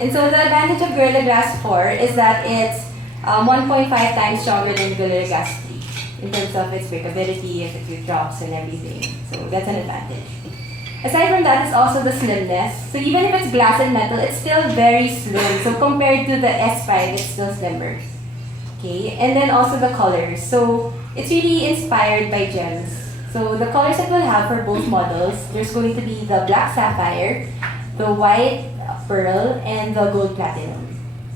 And so the advantage of Gorilla Glass 4 is that it's 1.5 times stronger than Gorilla Glass 3 in terms of its breakability, if it drops and everything. So that's an advantage. Aside from that is also the slimness. So even if it's glass and metal, it's still very slim. So compared to the S5, it's still slimmer. Okay, and then also the colors. So it's really inspired by gems. So the colors that we'll have for both models, there's going to be the black sapphire, the white pearl, and the gold platinum.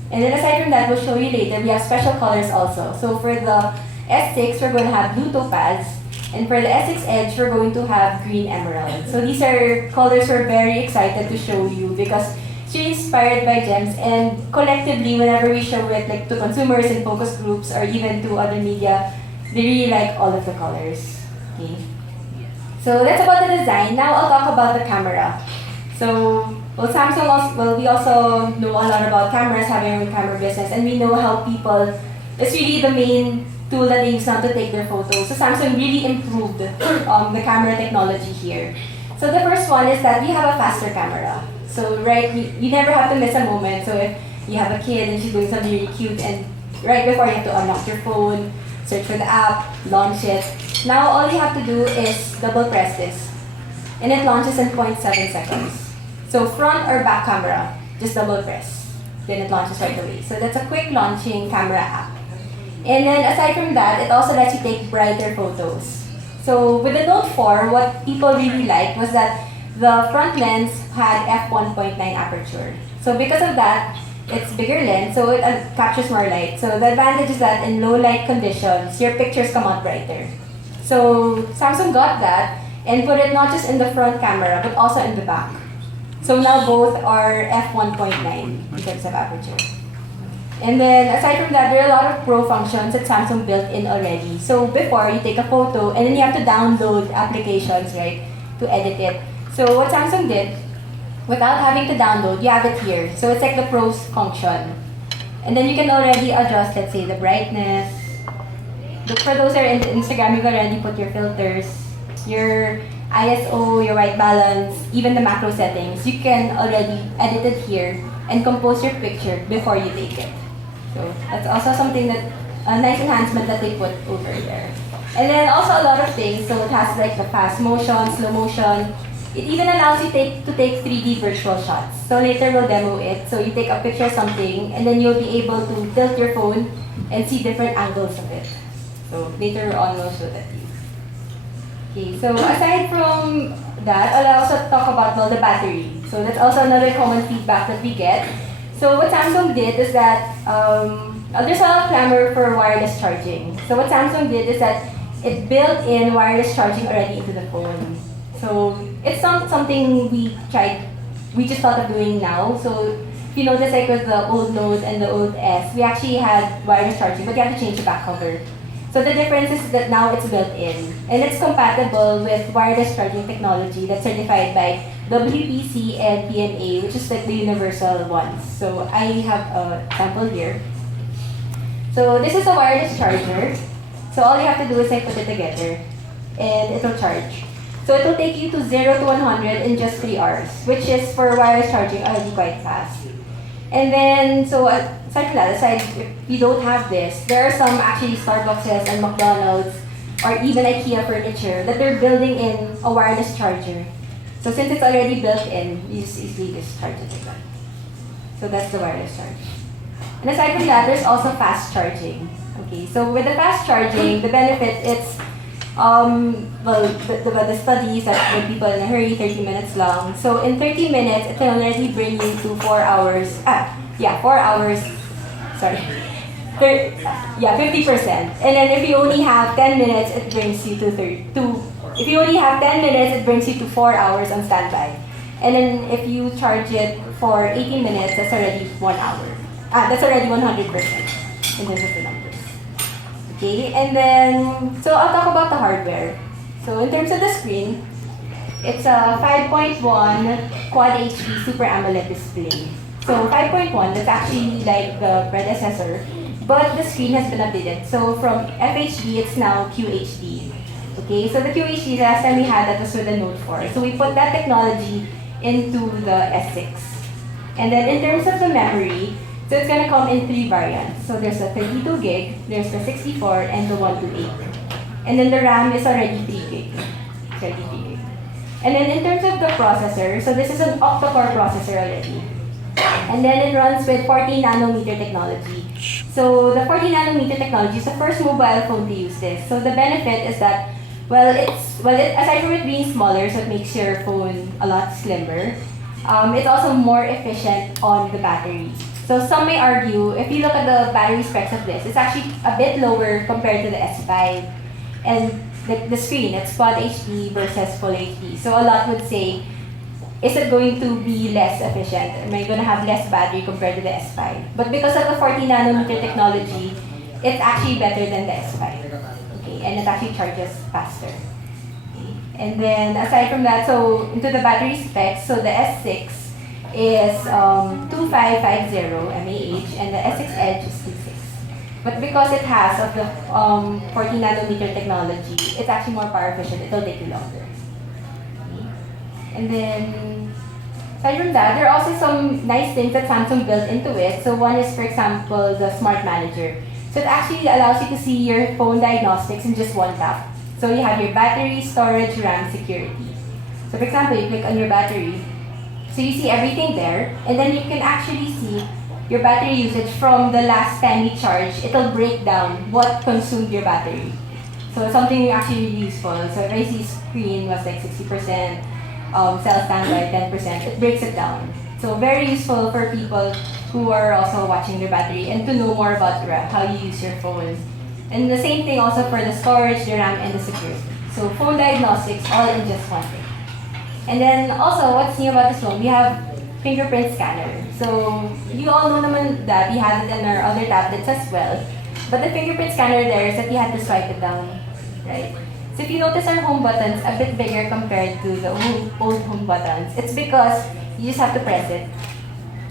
And then aside from that, we'll show you later, we have special colors also. So for the S6, we're going to have blue topaz, and for the S6 Edge, we're going to have green emerald. So these are colors we're very excited to show you because it's really inspired by gems, and collectively, whenever we show it like to consumers in focus groups or even to other media, they really like all of the colors. Okay. So that's about the design. Now I'll talk about the camera. So Samsung also, we also know a lot about cameras, having our own camera business, and we know how people, it's really the main tool that they use now to take their photos. So Samsung really improved the camera technology here. So the first one is that we have a faster camera. So you never have to miss a moment. So if you have a kid and she's doing something really cute, and right before you have to unlock your phone, search for the app, launch it. Now all you have to do is double press this, and it launches in 0.7 seconds. So front or back camera, just double press, then it launches right away. So that's a quick launching camera app. And then aside from that, it also lets you take brighter photos. So with the Note 4, what people really liked was that the front lens had f1.9 aperture. So because of that, it's bigger lens, so it captures more light. So the advantage is that in low light conditions, your pictures come out brighter. So Samsung got that and put it not just in the front camera, but also in the back. So now both are f1.9 in terms of aperture. And then aside from that, there are a lot of pro functions that Samsung built in already. So before, you take a photo and then you have to download applications, right, to edit it. So what Samsung did, without having to download, you have it here. So it's like the pros function. And then you can already adjust, let's say, the brightness. For those who are in Instagram, you can already put your filters, your ISO, your white balance, even the macro settings. You can already edit it here and compose your picture before you take it. So that's also something that, a nice enhancement that they put over there. And then also a lot of things, so it has like the fast motion, slow motion. It even allows you to take 3D virtual shots. So later we'll demo it. So you take a picture of something and then you'll be able to tilt your phone and see different angles of it. So later on we'll show that to you. Okay, so aside from that, I'll also talk about the battery. So that's also another common feedback that we get. So what Samsung did is that, there's a lot of clamor for wireless charging. So what Samsung did is that it built in wireless charging already into the phone. So it's not something we just thought of doing now. So if you notice, like with the old Note and the old S, we actually had wireless charging, but you have to change the back cover. So the difference is that now it's built in, and it's compatible with wireless charging technology that's certified by WPC and PMA, which is like the universal ones. So I have a sample here. So this is a wireless charger. So all you have to do is like put it together, and it'll charge. So it'll take you to 0 to 100 in just 3 hours, which is for wireless charging already quite fast. And then, so aside from that, if you don't have this, there are some actually Starbucks and McDonald's or even IKEA furniture that they're building in a wireless charger. So since it's already built in, you just easily just charge it like that. So that's the wireless charger. And aside from that, there's also fast charging. Okay, so with the fast charging, the benefit, it's the studies that when people in a hurry, 30 minutes long. So in 30 minutes, it can already bring you to 4 hours. 4 hours. Sorry. 50%. And then if you only have 10 minutes, it brings you to if you only have 10 minutes, it brings you to 4 hours on standby. And then if you charge it for 18 minutes, that's already 1 hour. That's already 100% in terms of the numbers. Okay, and then, so I'll talk about the hardware. So in terms of the screen, it's a 5.1 Quad HD Super AMOLED display. So 5.1, that's actually like the predecessor, but the screen has been updated. So from FHD, it's now QHD. Okay, so the QHD, the last time we had that was with the Note 4. So we put that technology into the S6. And then in terms of the memory, so it's gonna come in 3 variants. So there's a 32 gig, there's the 64, and the 128. And then the RAM is already 3 gig. It's already 3 gig. And then in terms of the processor, so this is an octa-core processor already. And then it runs with 14 nanometer technology. So the 14 nanometer technology is the first mobile phone to use this. So the benefit is that, aside from it being smaller, so it makes your phone a lot slimmer, it's also more efficient on the battery. So some may argue, if you look at the battery specs of this, it's actually a bit lower compared to the S5. And the screen, it's Quad HD versus Full HD. So a lot would say, is it going to be less efficient? Am I going to have less battery compared to the S5? But because of the 40 nanometer technology, it's actually better than the S5. Okay, and it actually charges faster. Okay. And then aside from that, so into the battery specs, so the S6 is 2550 mAh and the S6 Edge is 26. But because it has of the 40 nanometer technology, it's actually more power efficient. It'll take you longer. And then, aside from that, there are also some nice things that Samsung built into it. So one is, for example, the Smart Manager. So it actually allows you to see your phone diagnostics in just one tap. So you have your battery, storage, RAM, security. So for example, you click on your battery. So you see everything there, and then you can actually see your battery usage from the last time you charged. It'll break down what consumed your battery. So it's something actually really useful. So if I see screen was like 60%, cell standby 10%, it breaks it down. So very useful for people who are also watching their battery and to know more about how you use your phone. And the same thing also for the storage, the RAM, and the security. So phone diagnostics all in just one thing. And then also, what's new about this phone? We have fingerprint scanner. So you all know naman that we have it in our other tablets as well. But the fingerprint scanner there is that you have to swipe it down, right? So if you notice our home buttons a bit bigger compared to the old home buttons, it's because you just have to press it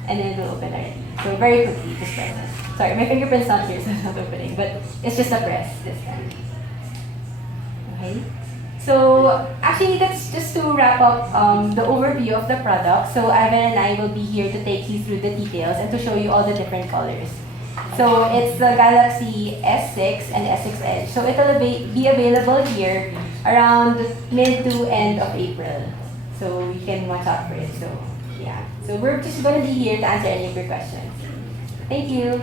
and then it will open already. So very quickly, just press it. Sorry, my fingerprint's not here, so it's not opening, but it's just a press this time. Okay. So actually, that's just to wrap up the overview of the product. So Ivan and I will be here to take you through the details and to show you all the different colors. So it's the Galaxy S6 and S6 Edge. So it'll be available here around mid to end of April. So you can watch out for it. So yeah. So we're just going to be here to answer any of your questions. Thank you.